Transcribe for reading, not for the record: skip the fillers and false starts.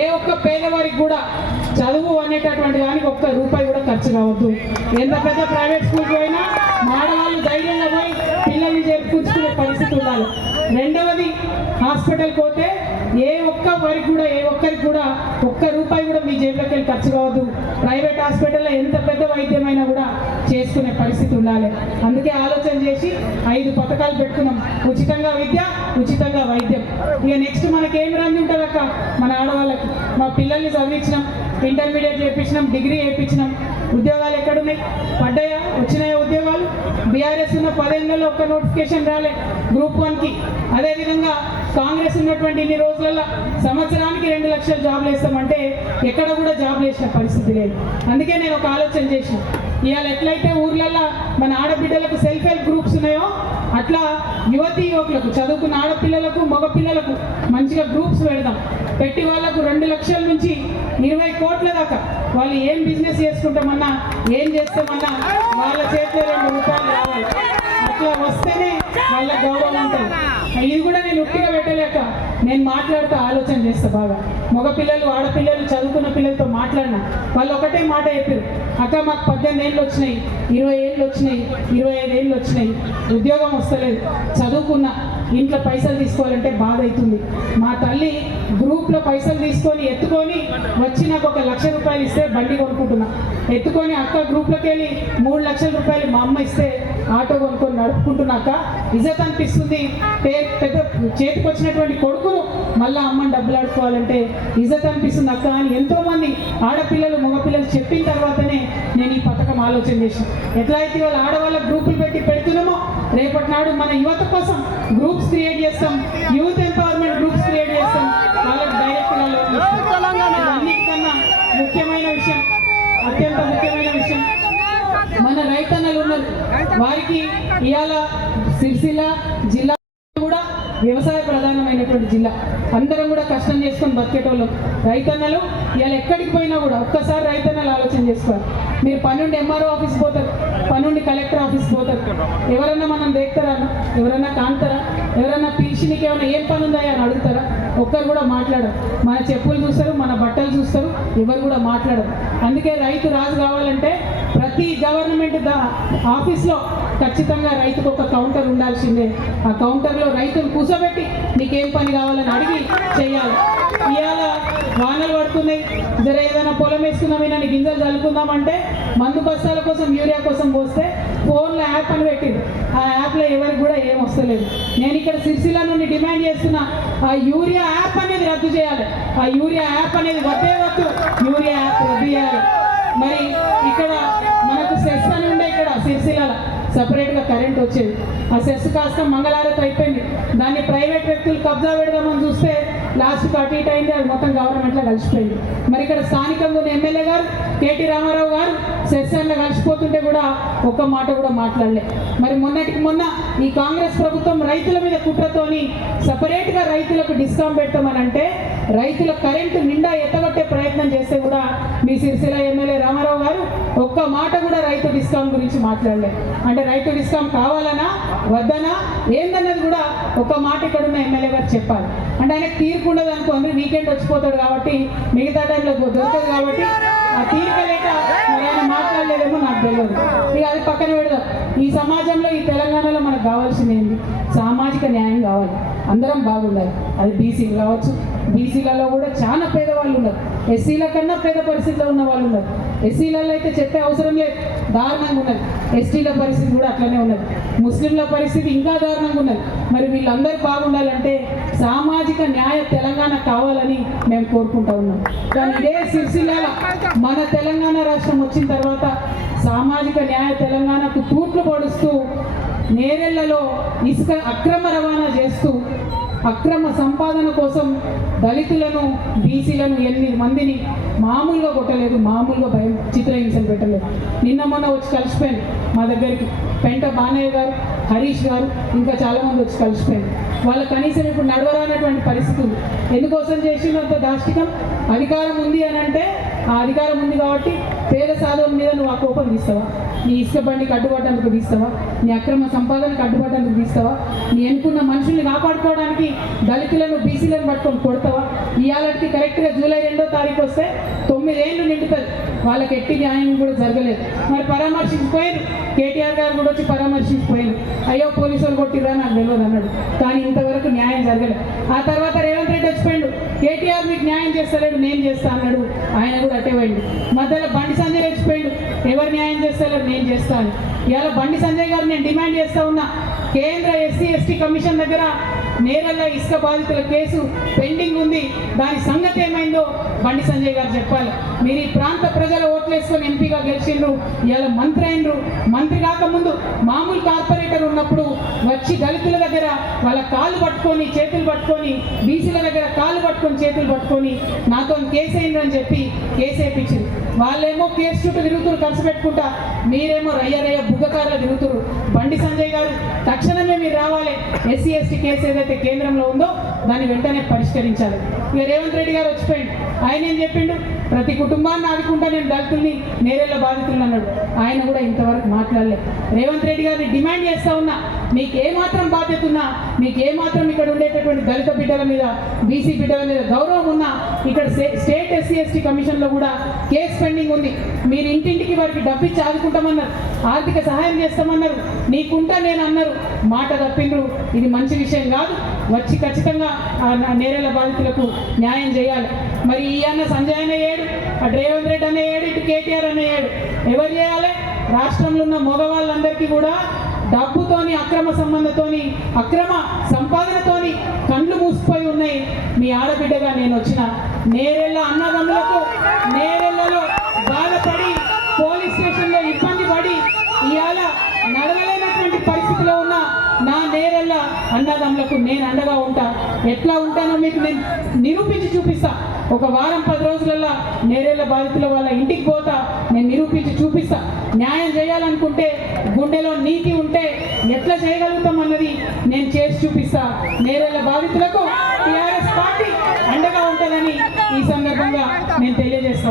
ఏ ఒక్క పేదవారికి కూడా చదువు అనేటటువంటి దానికి ఒక్క రూపాయి కూడా ఖర్చు కావద్దు. ఎంత పెద్ద ప్రైవేట్ స్కూల్కి పోయినా ఆడవాళ్ళు ధైర్యంగా పోయి పిల్లల్ని చేర్పించుకునే పరిస్థితి ఉండాలి. రెండవది, హాస్పిటల్కి పోతే ఏ ఒక్కరికి కూడా ఒక్క రూపాయి కూడా మీ జేబులోకి వెళ్ళి ఖర్చు కావద్దు. ప్రైవేట్ హాస్పిటల్లో ఎంత పెద్ద వైద్యమైనా కూడా చేసుకునే పరిస్థితి ఉండాలి. అందుకే ఆలోచన చేసి 5 పథకాలు పెట్టుకున్నాం. ఉచితంగా విద్య, ఉచితంగా వైద్యం. ఇక నెక్స్ట్ మనకేం రంది ఉంటుంది అక్క, మన ఆడవాళ్ళకి మా పిల్లల్ని చదివించినాం, ఇంటర్మీడియట్ చేయించినాం, డిగ్రీ చేయించినాం. ఉద్యోగాలు ఎక్కడున్నాయి? పడ్డాయా? వచ్చినాయా ఉద్యోగాలు? బీఆర్ఎస్ ఉన్న 10 ఏళ్లలో ఒక్క నోటిఫికేషన్ రాలే గ్రూప్ 1కి. అదేవిధంగా కాంగ్రెస్ ఉన్నటువంటి ఇన్ని రోజులలో సంవత్సరానికి 2 లక్షల జాబ్లు వేస్తామంటే ఎక్కడ కూడా జాబ్లు వేసిన పరిస్థితి లేదు. అందుకే నేను ఒక ఆలోచన చేసిన, ఇవాళ ఎట్లయితే ఊర్లలో మన ఆడబిడ్డలకు సెల్ఫ్ హెల్ప్ గ్రూప్స్ ఉన్నాయో అట్లా యువతీ యువకులకు, చదువుకున్న ఆడపిల్లలకు మగపిల్లలకు మంచిగా గ్రూప్స్ పెడదాం. పెట్టి వాళ్ళకు 2 లక్షల నుంచి 20 కోట్ల దాకా వాళ్ళు ఏం బిజినెస్ చేసుకుంటామన్నా, ఏం చేస్తామన్నా వాళ్ళ చేతిలో 2 రూపాయలు రావాలి. అట్లా వస్తేనే వాళ్ళ గౌరవం ఉంటుంది. ఇది కూడా నేను ఉట్టిగా పెట్టలేక నేను మాట్లాడుతూ ఆలోచన చేస్తా. బాగా మగపిల్లలు, ఆడపిల్లలు, చదువుకున్న పిల్లలతో మాట్లాడినా వాళ్ళు ఒకటే మాట చెప్పారు, అక్క మాకు 18 ఏళ్ళు వచ్చినాయి, 20 ఏళ్ళు వచ్చినాయి, 25 ఏళ్ళు వచ్చినాయి, ఉద్యోగం వస్తలేదు, చదువుకున్నా, ఇంట్లో పైసలు తీసుకోవాలంటే బాధ అవుతుంది. మా తల్లి గ్రూప్లో పైసలు తీసుకొని ఎత్తుకొని వచ్చి నాకు 1 లక్ష రూపాయలు ఇస్తే బండి కొనుక్కుంటున్నా, ఎత్తుకొని అక్క గ్రూప్లోకి వెళ్ళి 3 లక్షల రూపాయలు మా అమ్మ ఇస్తే ఆటో కొనుక్కొని నడుపుకుంటున్నాక ఇజ్జత్ అనిపిస్తుంది. పెద్ద చేతికి వచ్చినటువంటి కొడుకును మళ్ళీ అమ్మని డబ్బులు ఆడుకోవాలంటే ఇజ్జత్ అనిపిస్తుంది అక్క అని ఎంతోమంది ఆడపిల్లలు, మగపిల్లలు చెప్పిన తర్వాతనే నేను ఈ పథకం ఆలోచన చేశాను. ఎట్లా అయితే వాళ్ళ ఆడవాళ్ళ గ్రూపులు పెడుతున్నామో రేపటి నాడు మన యువత కోసం గ్రూప్స్ క్రియేట్ చేస్తాం, యూత్ ఎంపవర్మెంట్ గ్రూప్స్ క్రియేట్ చేస్తాం. వాళ్ళకి డైరెక్ట్గా అన్నిటికన్నా ముఖ్యమైన విషయం, అత్యంత ముఖ్యమైన విషయం, మన రైతన్నలు ఉన్నారు. వారికి ఇవాళ సిరిసిల్ల జిల్లా కూడా వ్యవసాయ ప్రధానమైనటువంటి జిల్లా. అందరం కూడా కష్టం చేసుకొని బతికేటోళ్ళం రైతన్నలు. ఇవాళ ఎక్కడికి పోయినా కూడా ఒక్కసారి రైతన్నలు ఆలోచన చేసుకోవాలి. మీరు పన్నుండి ఎంఆర్ఓ ఆఫీస్ పోతారు, పన్నుండి కలెక్టర్ ఆఫీస్ పోతారు, ఎవరన్నా మనం దేక్తారా, ఎవరన్నా కాంతారా, ఎవరన్నా పిలిచి నీకు ఏమైనా ఏం పని ఉందా అని అడుగుతారా? ఒక్కరు కూడా మాట్లాడరు. మన చెప్పులు చూస్తారు, మన బట్టలు చూస్తారు, ఎవరు కూడా మాట్లాడరు. అందుకే రైతు రాజు కావాలంటే ప్రతి గవర్నమెంట్ ఆఫీస్లో ఖచ్చితంగా రైతుకు ఒక కౌంటర్ ఉండాల్సిందే. ఆ కౌంటర్లో రైతులు కూర్చోబెట్టి నీకేం పని కావాలని అడిగి చేయాలి. ఇవాళ వానలు పడుతున్నాయి, జర ఏదైనా పొలం వేసుకుందాం, నన్ను గింజలు చల్లుకుందామంటే మందు బస్తాల కోసం, యూరియా కోసం పోస్తే ఫోన్లో యాప్ అని పెట్టింది. ఆ యాప్లో ఎవరికి కూడా ఏం వస్తలేదు. నేను ఇక్కడ సిరిసిల్ల నుండి డిమాండ్ చేస్తున్నా, ఆ యూరియా యాప్ అనేది రద్దు చేయాలి. ఆ యూరియా యాప్ అనేది వద్దే వద్దు, యూరియా యాప్ రద్దు చేయాలి. మరి ఇక్కడ మనకు సెస్ అని ఉండే, ఇక్కడ సిరిసిల్ల సపరేట్గా కరెంట్ వచ్చేది. ఆ సెస్ కాస్త మంగళారతి అయిపోయింది. దాన్ని ప్రైవేట్ వ్యక్తులు కబ్జా పెడదామని చూస్తే లాస్ట్కి అటు ఇటు అయింది, అది మొత్తం గవర్నమెంట్లో కలిసిపోయింది. మరి ఇక్కడ స్థానికంగా ఉన్న ఎమ్మెల్యే గారు కేటీ రామారావు గారు సెషన్లో కలిసిపోతుంటే కూడా ఒక్క మాట కూడా మాట్లాడలే. మరి మొన్నటికి మొన్న ఈ కాంగ్రెస్ ప్రభుత్వం రైతుల మీద కుట్రతోని సపరేట్గా రైతులకు డిస్కౌంట్ పెడతామని అంటే రైతుల కరెంటు నిండా ఎత్తగొట్టే ప్రయత్నం చేస్తే కూడా మీ సిరిసిల్ల ఎమ్మెల్యే రామారావు గారు ఒక్క మాట కూడా రైతు డిస్కౌంట్ గురించి మాట్లాడలేదు. అంటే రైతు డిస్కౌంట్ కావాలనా వద్దనా ఏందన్నది కూడా ఒక మాట ఇక్కడ ఉన్న ఎమ్మెల్యే గారు చెప్పాలి. అంటే ఆయనకు తీర్పు ఉండదు అనుకోండి, వీకెండ్ వచ్చిపోతాడు కాబట్టి, మిగతా టైంలో దొరకదు కాబట్టి ఆ తీరిక లేక ఆయన మాట్లాడలేదేమో నాకు తెలియదు. ఇక అది పక్కన పెడదాం. ఈ సమాజంలో, ఈ తెలంగాణలో మనకు కావాల్సింది ఏంటి? సామాజిక న్యాయం కావాలి, అందరం బాగుండాలి. అది బీసీలు కావచ్చు, బీసీలలో కూడా చాలా పేదవాళ్ళు ఉన్నారు, ఎస్సీల కన్నా పేద పరిస్థితిలో ఉన్న వాళ్ళు ఉన్నారు. ఎస్సీలలో అయితే చెప్పే అవసరం లేదు, దారుణంగా ఉన్నది. ఎస్టీల పరిస్థితి కూడా అట్లనే ఉన్నది, ముస్లింల పరిస్థితి ఇంకా దారుణంగా ఉన్నది. మరి వీళ్ళందరూ బాగుండాలంటే సామాజిక న్యాయ తెలంగాణ కావాలని మేము కోరుకుంటా ఉన్నాం. కానీ ఇదే సిరిసిల్లాల మన తెలంగాణ రాష్ట్రం వచ్చిన తర్వాత సామాజిక న్యాయ తెలంగాణకు తూట్లు పొడుస్తూ నేరెళ్లలో ఇసుక అక్రమ రవాణా చేస్తూ అక్రమ సంపాదన కోసం దళితులను, బీసీలను 8 మందిని మామూలుగా కొట్టలేదు, మామూలుగా చిత్రహింసలు పెట్టలేదు. నిన్న మొన్న వచ్చి కలిసిపోయింది మా దగ్గరికి పెంట బానయ్య గారు, హరీష్ గారు, ఇంకా చాలామంది వచ్చి కలిసిపోయింది. వాళ్ళ కనీసం ఇప్పుడు నడవరానటువంటి పరిస్థితి ఉంది. ఎందుకోసం చేసినంత దాష్టికం? అధికారం ఉంది అని అంటే ఆ అధికారం ఉంది కాబట్టి పేద సాధువుల మీద నువ్వు ఆ కోపం తీస్తావా? నీ ఇసుక బండికి అడ్డుపడ్డానికి తీస్తావా? నీ అక్రమ సంపాదనకు అడ్డుపడ్డానికి తీస్తావా? నీ ఎన్నుకున్న మనుషుల్ని కాపాడుకోవడానికి దళితులను బీసీలను పట్టుకొని కొడతావా? ఇవాళకి కరెక్ట్గా జూలై 2వ తారీఖు వస్తే 9 ఏళ్ళు నిండుతుంది. వాళ్ళకి ఎట్టి న్యాయం కూడా జరగలేదు. మరి పరామర్శించిపోయారు, కేటీఆర్ గారు కూడా వచ్చి పరామర్శించిపోయారు. అయ్యో పోలీసు వాళ్ళు కొట్టిరా నాకు తెలియదు అన్నాడు. కానీ ఇంతవరకు న్యాయం జరగలేదు. ఆ తర్వాత రేవంత్ రెడ్డి వచ్చిపోయాడు, కేటీఆర్ మీకు న్యాయం చేస్తలేడు నేను చేస్తా అన్నాడు. ఆయన కూడా అటే పోయిండు. మధ్యలో బండి సంజయ్ వచ్చిపోయాడు, ఎవరు న్యాయం చేస్తలేడు నేను చేస్తాను. ఇవాళ బండి సంజయ్ గారు నేను డిమాండ్ చేస్తా ఉన్నా, కేంద్ర ఎస్సీ ఎస్టీ కమిషన్ దగ్గర నేరల్ల ఇసుక బాధితుల కేసు పెండింగ్ ఉంది, దాని సంగతి ఏమైందో బండి సంజయ్ గారు చెప్పాలి. మీరు ఈ ప్రాంత ప్రజల ఓట్లేసుకొని ఎంపీగా గెలిచిండ్రు, ఇవాళ మంత్రి అయినరు. మంత్రి కాకముందు మామూలు కార్పొరేటర్ ఉన్నప్పుడు వచ్చి దళితుల దగ్గర వాళ్ళ కాళ్ళు పట్టుకొని చేతులు పట్టుకొని, బీసీల దగ్గర కాళ్ళు పట్టుకొని చేతులు పట్టుకొని నాతో కేసు అయిండ్రు అని చెప్పి కేసు వేయించింది. వాళ్ళేమో కేసు చుట్టూ తిరుగుతురు ఖర్చు పెట్టుకుంటా, మీరేమో రయ్య బుగ్గకారులు తిరుగుతురు. బండి సంజయ్ గారు తక్షణమే మీరు రావాలి, ఎస్సీ ఎస్టీ కేసు ఏదైతే కేంద్రంలో ఉందో దాన్ని వెంటనే పరిష్కరించాలి. ఇక రేవంత్ రెడ్డి గారు వచ్చిపోయిండు, ఆయన ఏం చెప్పిండు, ప్రతి కుటుంబాన్ని ఆదుకుంటా నేను దళితుల్ని నేరేళ్ల బాధితులు అన్నాడు. ఆయన కూడా ఇంతవరకు మాట్లాడలేదు. రేవంత్ రెడ్డి గారిని డిమాండ్ చేస్తా ఉన్నా, మీకు ఏమాత్రం బాధ్యత ఉన్నా, మీకు ఏమాత్రం ఇక్కడ ఉండేటటువంటి దళిత బిడ్డల మీద బీసీ బిడ్డల మీద గౌరవం ఉన్నా, ఇక్కడ స్టేట్ ఎస్సీ ఎస్టీ కమిషన్లో కూడా కేసు పెండింగ్ ఉంది. మీరు ఇంటింటికి వారికి డబ్బిచ్చి ఆదుకుంటామన్నారు, ఆర్థిక సహాయం చేస్తామన్నారు, నీకుంటా నేను అన్నారు, మాట తప్పిండ్రు. ఇది మంచి విషయం కాదు. వచ్చి ఖచ్చితంగా నేరేళ్ల బాధితులకు న్యాయం చేయాలి. మరి ఈ అన్న సంజయ్ అన్న ఏడు, అటు రేవంత్ రెడ్డి అన్న ఏడు, ఇటు కేటీఆర్ అన్న ఏడు, ఎవరు చేయాలి? రాష్ట్రంలో ఉన్న మగవాళ్ళందరికీ కూడా డబ్బుతోని, అక్రమ సంబంధంతోని, అక్రమ సంపాదనతోని కళ్ళు మూసిపోయి ఉన్నాయి. మీ ఆడబిడ్డగా నేను వచ్చిన నేరేళ్ల అన్నదమ్ములకు నేరేళ్లలో బాధపడి పోలీస్ స్టేషన్లో ఇబ్బంది పడి ఇవాళ నడవలేనటువంటి పరిస్థితిలో ఉన్న నా నేరేళ్ల అన్నదమ్ములకు నేను అండగా ఉంటా. ఎట్లా ఉంటానో మీకు నేను నిరూపించి చూపిస్తా. ఒక వారం 10 రోజులలో నేరేళ్ల బాధితుల వాళ్ళ ఇంటికి పోతా, నేను నిరూపించి చూపిస్తా. న్యాయం చేయాలనుకుంటే, గుండెలో నీతి ఉంటే ఎట్లా చేయగలుగుతాం అన్నది నేను చేసి చూపిస్తా. నేరేళ్ల బాధితులకు టీఆర్ఎస్ పార్టీ అండగా ఉంటుందని ఈ సందర్భంగా నేను తెలియజేస్తాను.